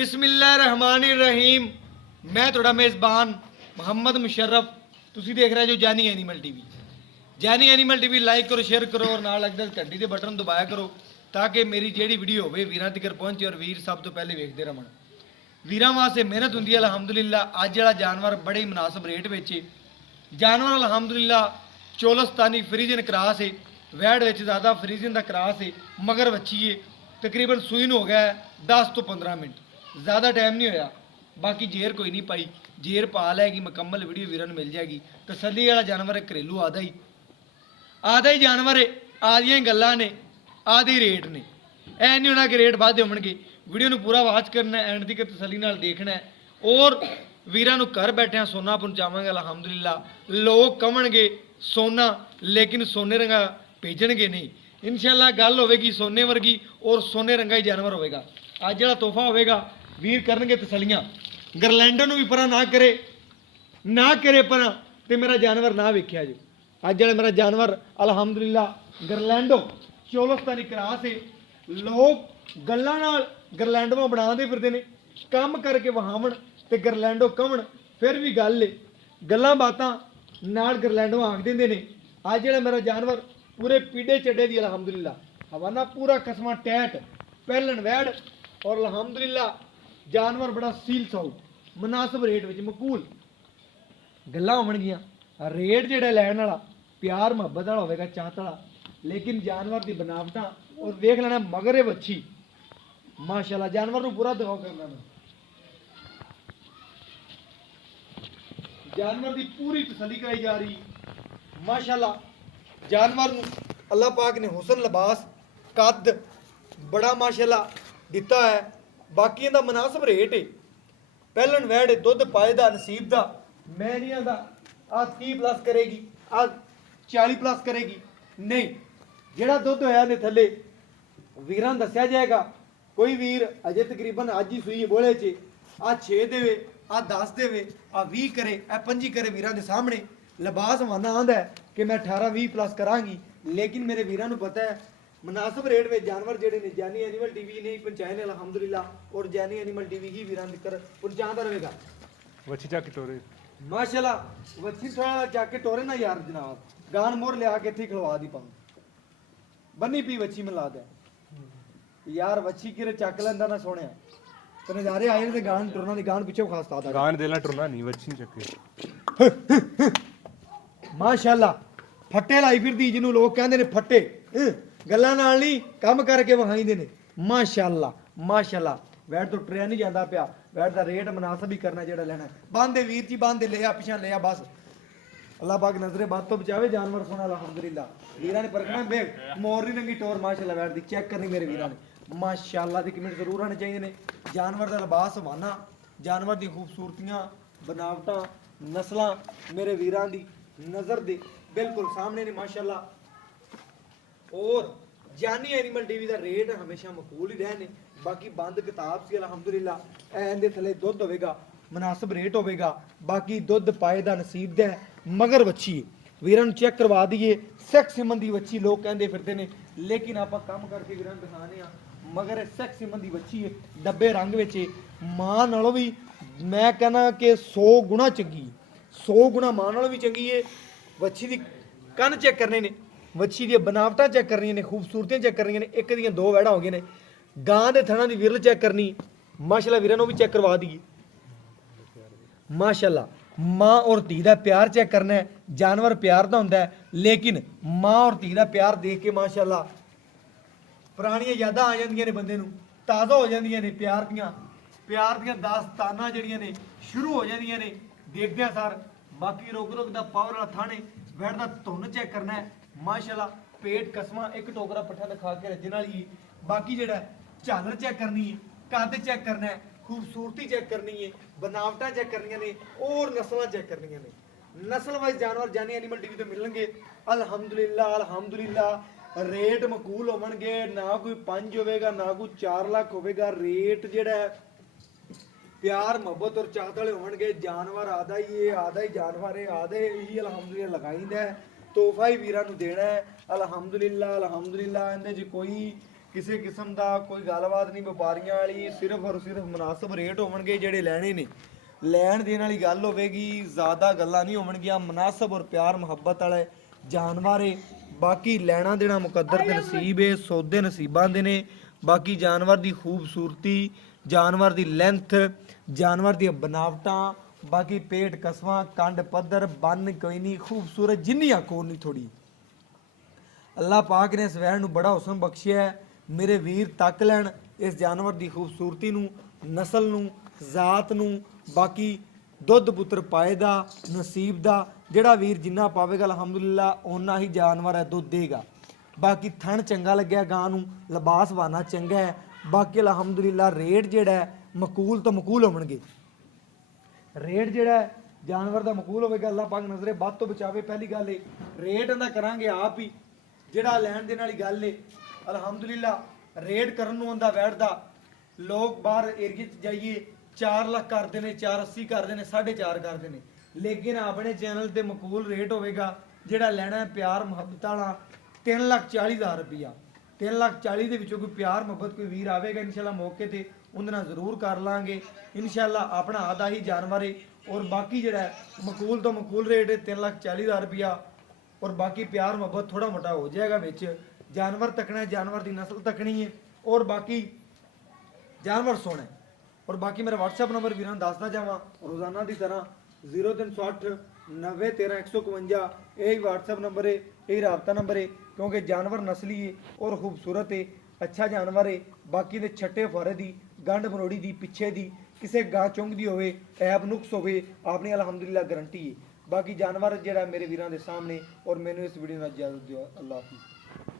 ਬਿਸਮਿਲ੍ਲਾਹਿਰਰਹਿਮਾਨਿਰਰਹੀਮ। ਮੈਂ ਤੁਹਾਡਾ ਮੇਜ਼ਬਾਨ ਮੁਹੰਮਦ ਮੁਸ਼ਰਫ। ਤੁਸੀਂ ਦੇਖ ਰਹੇ ਜੋ ਜਾਨੀ ਐਨੀਮਲ ਟੀਵੀ। ਜਾਨੀ ਐਨੀਮਲ ਟੀਵੀ ਲਾਈਕ ਕਰੋ, ਸ਼ੇਅਰ ਕਰੋ ਔਰ ਨਾਲ ਲੱਗਦਾ ਘੰਟੀ ਦੇ ਬਟਨ ਦਬਾਇਆ ਕਰੋ ਤਾਂ ਕਿ ਮੇਰੀ ਜਿਹੜੀ ਵੀਡੀਓ ਹੋਵੇ ਵੀਰਾਂ ਤੱਕ ਪਹੁੰਚੇ ਔਰ ਵੀਰ ਸਭ ਤੋਂ ਪਹਿਲੇ ਵੇਖਦੇ ਰਹਿਣ। ਵੀਰਾਂ ਵਾਸਤੇ ਮਿਹਨਤ ਹੁੰਦੀ ਹੈ ਅਲਹਮਦੁਲਿਲਾ। ਅੱਜ ਵਾਲਾ ਜਾਨਵਰ ਬੜੇ ਹੀ ਮੁਨਾਸਬ ਰੇਟ ਵਿੱਚ ਹੈ। ਜਾਨਵਰ ਅਲਹਮਦੁਲਿਲਾ ਚੋਲਸਤਾਨੀ ਫਰੀਜ਼ਨ ਕਰਾਸ ਹੈ। ਵੈੜ ਵਿੱਚ ਜ਼ਿਆਦਾ ਫਰੀਜ਼ਨ ਦਾ ਕਰਾਸ ਹੈ। ਮਗਰ ਵੱਛੀ ਹੈ। ਤਕਰੀਬਨ ਸੂਈ ਨੂੰ ਹੋ ਗਿਆ 10 ਤੋਂ 15 ਮਿੰਟ, ज़्यादा टाइम नहीं होया। बाकी जेर कोई नहीं पाई, जेर पा लैगी मुकम्मल वीडियो वीर मिल जाएगी। तसली वाला जानवर है, घरेलू आधा ही जानवर है। आदियां ही गल्लां ने, आदि रेट ने। ऐ नहीं होना कि रेट वाधे होणगे। वीडियो नूं पूरा वाच करना है, एंड तक तसली नाल देखना है और वीरां नूं घर बैठिया सोना पहुंचावांगे अल्हम्दुलिल्लाह। लोग कवणगे सोना, लेकिन सोने रंगा भेजणगे नहीं। इंशाअल्लाह गल होवेगी सोने वर्गी और सोने रंगा ही जानवर होवेगा। अज जिहड़ा तोहफा होवेगा वीर करनगे तसलियां। गरलैंडो नूं भी परा ना करे परा ते मेरा जानवर ना वेख्या जो। अज जिहड़ा मेरा जानवर अल्हम्दुलिल्लाह गरलैंडो चोलस्तानी क्रास है। लोग गल्लां नाल गरलैंडो बनाते फिरदे ने, काम करके वहावण ते गरलैंडो कवण फिर भी गल है। गल्लां बातां नाल गरलैंडो आख दिंदे ने। अज जिहड़ा मेरा जानवर पूरे पीढ़े चड्डे दी अल्हम्दुलिल्लाह हवाना पूरा कसमा टैट पहलन वैड़ और अल्हम्दुलिल्लाह जानवर बड़ा सील साउ मुनासिब रेट में मकूल गल्लां होवणगियां। रेट जिहड़ा लैण वाला प्यार मुहब्बत वाला होवेगा, चाहत वाला, लेकिन जानवर की बनावटां और देख लेना मगर ये वच्छी माशाअल्लाह। जानवर नूं पूरा दिखाओ करना मैं जानवर की पूरी तसली कराई जा रही माशाअल्लाह। जानवर नूं अल्लाह पाक ने हुसन लिबास कद बड़ा माशाअल्लाह दिता है। बाकी इहदा मुनासिब रेट है। पहलन वैड़ दुध पाए दा नसीब दा मैनिया दा आ 30 प्लस करेगी, आ 40 प्लस करेगी नहीं। जिहड़ा दुध होया ने थले वीरां दस्या जाएगा। कोई वीर अजे तकरीबन अज ही सूई बोले च आ 6 देवे, आ 10 देवे, आ 20 करे, आ 25 करे वीरां दे सामने। लिबास माना आंदा है कि मैं 18-20 प्लस करांगी, लेकिन मेरे वीरां नूं पता है मुनासिब रेट में जानवर जेडे ने जानी एनिमल टीवी ने पहुंचाए ने अल्हम्दुलिल्लाह। और जानी एनिमल टीवी ही वीरां तक पहुंचाता रहेगा। वच्छी जाके टोरे माशाअल्लाह वच्छी थोड़ा जाके टोरे ना यार जनाब। गान मोर लिया के इत्थे खलवा दी पाऊं बन्नी पी वच्छी मिला दे यार। वच्छी किरे चक लैंदा ना सोहणिया ते नज़ारे आए ने ते गान टुरना दी गान पिछे खास तादा गान देला टुरना नहीं वच्छी चक्के माशाअल्लाह। फट्टे लाई फिरदी जिन्हों लोग कहंदे ने फट्टे गल्लां नाल नहीं काम करके वहाईंदे ने माशाअल्लाह माशाअल्लाह। वैट तो ट्रेन नहीं जाता पिया। वैट का रेट मुनासिब ही करना जेड़ा लेना बांधे वीर जी बांधे लिया पिछा लिया बस। अल्लाह पाक नजरे बात तो बचावे जानवर सोना अल्हम्दुलिल्लाह। वीरां ने परखना बे मोरनी रंगी टोर माशाअल्लाह। वैट दी चेक करनी मेरे वीरां ने माशाअल्लाह। दी कमेंट जरूर आने चाहिए ने। जानवर का लिबास हवाना, जानवर दी खूबसूरतियां, बनावटां, नस्लां मेरे वीरां दी नज़र दे बिल्कुल सामने ने माशाअल्लाह। और जानी एनिमल टीवी का रेट हमेशा मकबूल ही रहने। बाकी बंद किताब से अल्हम्दुलिल्लाह एंदे थले दुध होवेगा, मुनासिब रेट होवेगा। बाकी दुध पाए दा नसीब दा मगर वच्छी वीरां नूं चेक करवा दईए। सेक्स सिमन दी वच्छी लोग कहंदे फिरदे ने, लेकिन आपां काम करके वीरां नूं दिखाने आ मगर सेक्स सिमन दी वच्छी है। डब्बे रंग विच मां नालों भी मैं कहना कि 100 गुणा चंगी, 100 गुणा मां नालों भी चंगी है। वच्छी दी कन चेक करने ने, वच्छी दी बनावटां चेक करनियां ने, खूबसूरतियां चेक करनियां ने। एक दियां 2 वैड़ा हो गए ने। गां दे थणां दी विरल चेक करनी माशाअल्लाह। वीरां नूं भी चेक करवा दईए माशाअल्लाह। मां और धी दा प्यार चेक करना है। जानवर प्यार दा हुंदा है, लेकिन मां और धी दा प्यार देख के माशाअल्लाह पुरानियां यादां आ जांदियां ने, बंदे नूं ताज़ा हो जांदियां ने। प्यार दियां दास्तानां जिहड़ियां ने शुरू हो जांदियां ने देखदियां सार। बाकी रुक दा पावर वाला थाने वैड़ दा धुन चेक करना है माशाअल्लाह। पेट कसमा एक टोकरा पट्ठा दिखा के रजन वाली। बाकी जेड़ा झालर चेक करनी है, कद चेक करना है, खूबसूरती चेक करनी है, बनावटां चेक करनियां ने और नस्लां चेक करनियां ने। नस्ल वाइज जानवर जानी एनिमल टीवी तो मिलणगे अल्हम्दुलिल्लाह अल्हम्दुलिल्लाह। रेट मकबूल होवणगे, ना कोई 5 होवेगा ना कोई 4 लाख होवेगा। रेट जेड़ा है प्यार मोहब्बत और चाहत वाले होवणगे। जानवर आधा ही जानवर है, आधे ही अल्हम्दुलिल्लाह लगाईंदा है। तोहफा ही वीरां नूं देना है अल्हम्दुलिल्लाह अल्हम्दुलिल्लाह। इहदे च कोई ਕਿਸੇ ਕਿਸਮ ਦਾ ਕੋਈ ਗੱਲਬਾਤ ਨਹੀਂ ਵਪਾਰੀਆਂ ਵਾਲੀ, ਸਿਰਫ ਔਰ ਸਿਰਫ ਮੁਨਾਸਬ ਰੇਟ ਹੋਣਗੇ ਜਿਹੜੇ ਲੈਣੇ ਨੇ। ਲੈਣ ਦੇਣ ਵਾਲੀ ਗੱਲ ਹੋਵੇਗੀ, ਜ਼ਿਆਦਾ ਗੱਲਾਂ ਨਹੀਂ ਹੋਣਗੀਆਂ, ਮੁਨਾਸਬ ਔਰ ਪਿਆਰ ਮੁਹੱਬਤ ਵਾਲੇ ਜਾਨਵਰ ਏ। ਬਾਕੀ ਲੈਣਾ ਦੇਣਾ ਮੁਕੱਦਰ ਤੇ ਨਸੀਬ ਏ, ਸੌਦੇ ਨਸੀਬਾਂ ਦੇ ਨੇ। ਬਾਕੀ ਜਾਨਵਰ ਦੀ ਖੂਬਸੂਰਤੀ, ਜਾਨਵਰ ਦੀ ਲੈਂਥ, ਜਾਨਵਰ ਦੀਆਂ ਬਨਾਵਟਾਂ, ਬਾਕੀ ਪੇਟ ਕਸਵਾਂ, ਕੰਡ ਪੱਧਰ, ਬੰਨ ਕੋਈ ਨਹੀਂ, ਖੂਬਸੂਰਤ ਜਿੰਨੀ ਆਖੋ ਨਹੀਂ ਥੋੜੀ। ਅੱਲਾਹ ਪਾਕ ਨੇ ਇਸ ਵੈਣ ਨੂੰ ਬੜਾ ਹੁਸਨ ਬਖਸ਼ਿਆ ਹੈ। ਮੇਰੇ ਵੀਰ ਤੱਕ ਲੈਣ ਇਸ ਜਾਨਵਰ ਦੀ ਖੂਬਸੂਰਤੀ ਨੂੰ, ਨਸਲ ਨੂੰ, ਜ਼ਾਤ ਨੂੰ। ਬਾਕੀ ਦੁੱਧ ਪੁੱਤਰ ਪਾਏ ਦਾ, ਨਸੀਬ ਦਾ। ਜਿਹੜਾ ਵੀਰ ਜਿੰਨਾ ਪਾਵੇਗਾ ਅਲਹਮਦੁਲਿਲਾ ਓਨਾ ਹੀ ਜਾਨਵਰ ਹੈ ਦੁੱਧ ਦੇਗਾ। ਬਾਕੀ ਥਣ ਚੰਗਾ ਲੱਗਿਆ ਗਾਂ ਨੂੰ, ਲਿਬਾਸ ਵਾਨਾ ਚੰਗਾ ਹੈ। ਬਾਕੀ ਅਲਹਮਦੁਲਿਲਾ ਰੇਟ ਜਿਹੜਾ ਹੈ ਮਕੂਲ ਤੋਂ ਮਕੂਲ ਹੋਣਗੇ। ਰੇਟ ਜਿਹੜਾ ਹੈ ਜਾਨਵਰ ਦਾ ਮਕੂਲ ਹੋਵੇਗਾ। ਅੱਲਾਹ ਪਾਕ ਨਜ਼ਰੇ ਵੱਧ ਤੋਂ ਬਚਾਵੇ। ਪਹਿਲੀ ਗੱਲ ਏ ਰੇਟ ਇਹਦਾ ਕਰਾਂਗੇ ਆਪ ਹੀ, ਜਿਹੜਾ ਲੈਣ ਦੇਣ ਵਾਲੀ ਗੱਲ ਏ ਅਲਹਮਦੁਲਿਲਾ ਰੇਟ ਕਰਨ ਨੂੰ ਆਉਂਦਾ ਬੈਠਦਾ। ਲੋਕ ਬਾਹਰ ਏਰੀਏ 'ਚ ਜਾਈਏ 4 ਲੱਖ ਕਰਦੇ ਨੇ, 480 ਕਰਦੇ ਨੇ, 4.5 ਕਰਦੇ ਨੇ। ਲੇਕਿਨ ਆਪਣੇ ਚੈਨਲ ਤੇ ਮਕੂਲ ਰੇਟ ਹੋਵੇਗਾ। ਜਿਹੜਾ ਲੈਣਾ ਹੈ ਪਿਆਰ ਮੁਹੱਬਤ ਵਾਲਾ 3,40,000 ਰੁਪਇਆ। 3,40,000 ਦੇ ਵਿੱਚੋਂ ਕੋਈ ਪਿਆਰ ਮੁਹੱਬਤ ਕੋਈ ਵੀਰ ਆਵੇਗਾ ਇਨਸ਼ਾਅੱਲਾ ਮੌਕੇ ਤੇ ਉਹਦੇ ਨਾਲ ਜ਼ਰੂਰ ਕਰ ਲਾਂਗੇ ਇਨਸ਼ਾਅੱਲਾ। ਆਪਣਾ ਆਦਾ ਹੀ ਜਾਨਵਰ ਹੈ। ਔਰ ਬਾਕੀ ਜਿਹੜਾ ਹੈ ਮਕੂਲ ਤੋਂ ਮਕੂਲ ਰੇਟ ਹੈ 3,40,000 ਰੁਪਇਆ। ਔਰ ਬਾਕੀ ਪਿਆਰ ਮੁਹੱਬਤ ਥੋੜਾ ਮੋਟਾ ਹੋ ਜਾਏਗਾ ਵਿੱਚ। ਜਾਨਵਰ ਤੱਕਣਾ, ਜਾਨਵਰ ਦੀ ਨਸਲ ਤੱਕਣੀ ਹੈ। ਔਰ ਬਾਕੀ ਜਾਨਵਰ ਸੋਹਣਾ ਹੈ। ਔਰ ਬਾਕੀ ਮੇਰਾ WhatsApp ਨੰਬਰ ਵੀਰਾਂ ਨੂੰ ਦੱਸਦਾ ਜਾਵਾਂ ਰੋਜ਼ਾਨਾ ਦੀ ਤਰ੍ਹਾਂ 0308 90 13 151। ਇਹ ਹੀ WhatsApp ਨੰਬਰ ਹੈ, ਇਹ ਰਾਬਤਾ ਨੰਬਰ ਹੈ। ਕਿਉਂਕਿ ਜਾਨਵਰ ਨਸਲੀ ਹੈ ਔਰ ਖੂਬਸੂਰਤ ਹੈ, ਅੱਛਾ ਜਾਨਵਰ ਹੈ। ਬਾਕੀ ਦੇ ਛੱਟੇ ਫੁਆਰੇ ਦੀ, ਗੰਢ ਬਨੋੜੀ ਦੀ, ਪਿੱਛੇ ਦੀ ਕਿਸੇ ਗਾਂ ਚੁੰਗ ਦੀ ਹੋਵੇ, ਐਬ ਨੁਕਸ ਹੋਵੇ, ਆਪਣੀ ਅਲਹਮਦੁਲਿਲਾ ਗਰੰਟੀ ਹੈ। ਬਾਕੀ ਜਾਨਵਰ ਜਿਹੜਾ ਮੇਰੇ ਵੀਰਾਂ ਦੇ ਸਾਹਮਣੇ। ਔਰ ਮੈਨੂੰ ਇਸ ਵੀਡੀਓ ਨਾਲ ਇਜਾਜ਼ਤ ਦਿਓ। ਅੱਲਾਹ ਹਾਫਿਜ਼।